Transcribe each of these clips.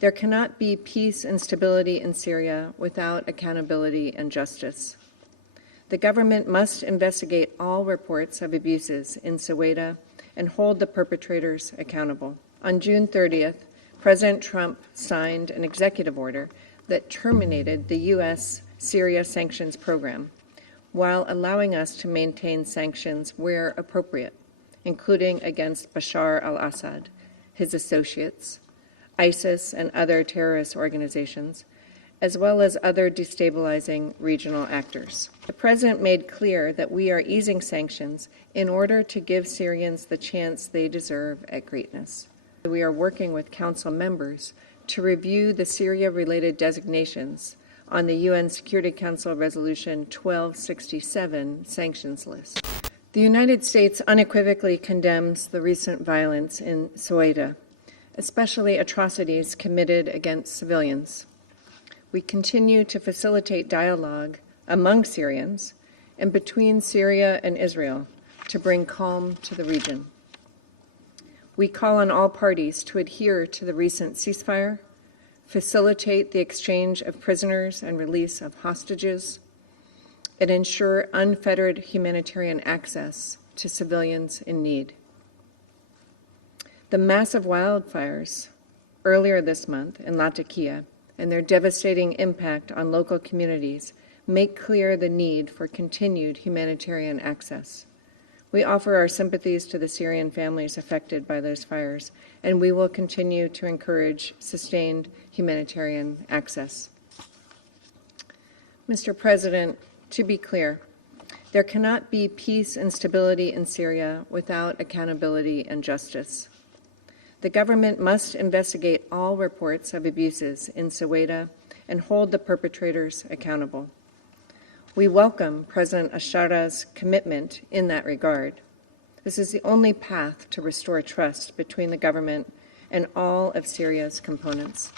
There cannot be peace and stability in Syria without accountability and justice. The government must investigate all reports of abuses in Soweto and hold the perpetrators accountable. On June 30th, President Trump signed an executive order that terminated the U.S. Syria sanctions program, while allowing us to maintain sanctions where appropriate, including against Bashar al-Assad, his associates, ISIS and other terrorist organizations, as well as other destabilizing regional actors. The President made clear that we are easing sanctions in order to give Syrians the chance they deserve at greatness. We are working with Council members to review the Syria-related designations on the UN Security Council Resolution 1267 sanctions list. The United States unequivocally condemns the recent violence in Soweto, especially atrocities committed against civilians. We continue to facilitate dialogue among Syrians and between Syria and Israel to bring calm to the region. We call on all parties to adhere to the recent ceasefire, facilitate the exchange of prisoners and release of hostages, and ensure unfettered humanitarian access to civilians in need. The massive wildfires earlier this month in Latakia and their devastating impact on local communities make clear the need for continued humanitarian access. We offer our sympathies to the Syrian families affected by those fires, and we will continue to encourage sustained humanitarian access. Mr. President, to be clear, there cannot be peace and stability in Syria without accountability and justice. The government must investigate all reports of abuses in Soweto and hold the perpetrators accountable. We welcome President Bashar's commitment in that regard. This is the only path to restore trust between the government and all of Syria's components.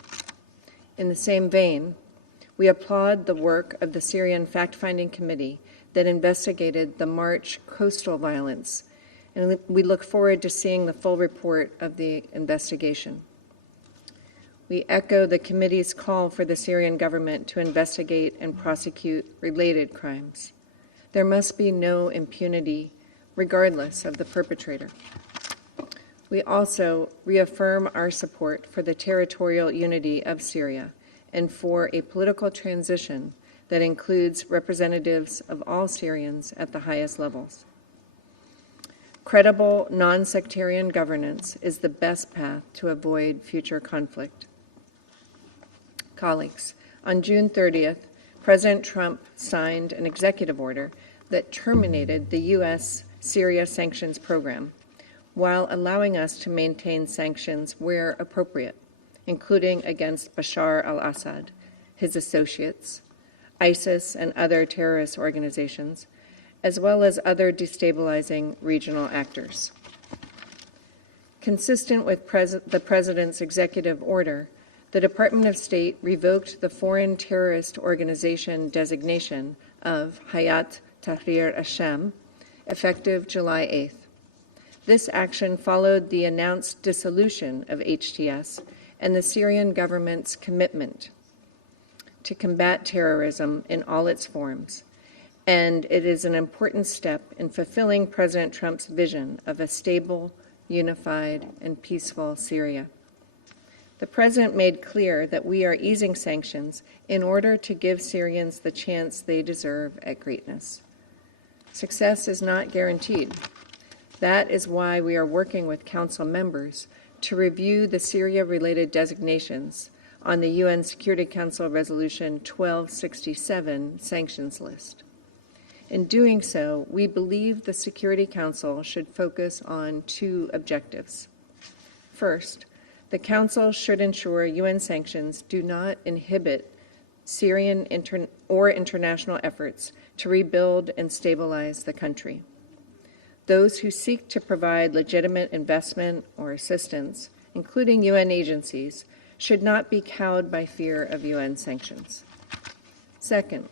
In the same vein, we applaud the work of the Syrian Fact-Finding Committee that investigated the March coastal violence, and we look forward to seeing the full report of the investigation. We echo the committee's call for the Syrian government to investigate and prosecute related crimes. There must be no impunity, regardless of the perpetrator. We also reaffirm our support for the territorial unity of Syria and for a political transition that includes representatives of all Syrians at the highest levels. Credible, non-sectarian governance is the best path to avoid future conflict. Colleagues, on June 30th, President Trump signed an executive order that terminated the U.S. Syria sanctions program, while allowing us to maintain sanctions where appropriate, including against Bashar al-Assad, his associates, ISIS and other terrorist organizations, as well as other destabilizing regional actors. Consistent with the President's executive order, the Department of State revoked the foreign terrorist organization designation of Hayat Tahrir al-Sham, effective July 8th. This action followed the announced dissolution of HTS and the Syrian government's commitment to combat terrorism in all its forms, and it is an important step in fulfilling President Trump's vision of a stable, unified, and peaceful Syria. The President made clear that we are easing sanctions in order to give Syrians the chance they deserve at greatness. Success is not guaranteed. That is why we are working with Council members to review the Syria-related designations on the UN Security Council Resolution 1267 sanctions list. In doing so, we believe the Security Council should focus on two objectives. First, the Council should ensure UN sanctions do not inhibit Syrian or international efforts to rebuild and stabilize the country. Those who seek to provide legitimate investment or assistance, including UN agencies, should not be cowed by fear of UN sanctions. Second,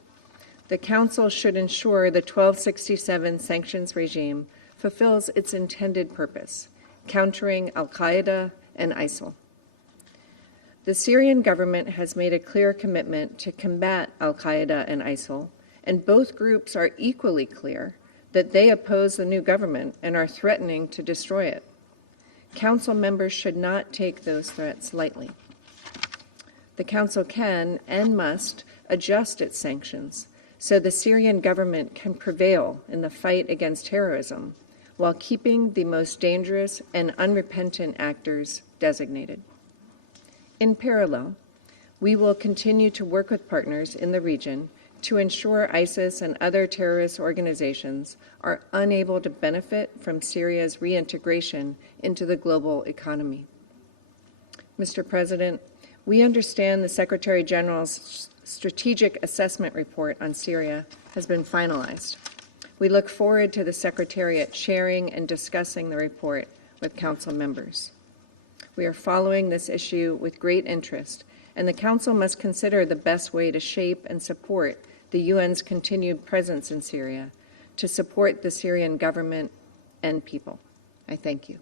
the Council should ensure the 1267 sanctions regime fulfills its intended purpose, countering al-Qaeda and ISIL. The Syrian government has made a clear commitment to combat al-Qaeda and ISIL, and both groups are equally clear that they oppose the new government and are threatening to destroy it. Council members should not take those threats lightly. The Council can and must adjust its sanctions so the Syrian government can prevail in the fight against terrorism while keeping the most dangerous and unrepentant actors designated. In parallel, we will continue to work with partners in the region to ensure ISIS and other terrorist organizations are unable to benefit from Syria's reintegration into the global economy. Mr. President, we understand the Secretary General's strategic assessment report on Syria has been finalized. We look forward to the Secretariat sharing and discussing the report with Council members. We are following this issue with great interest, and the Council must consider the best way to shape and support the UN's continued presence in Syria to support the Syrian government and people. I thank you.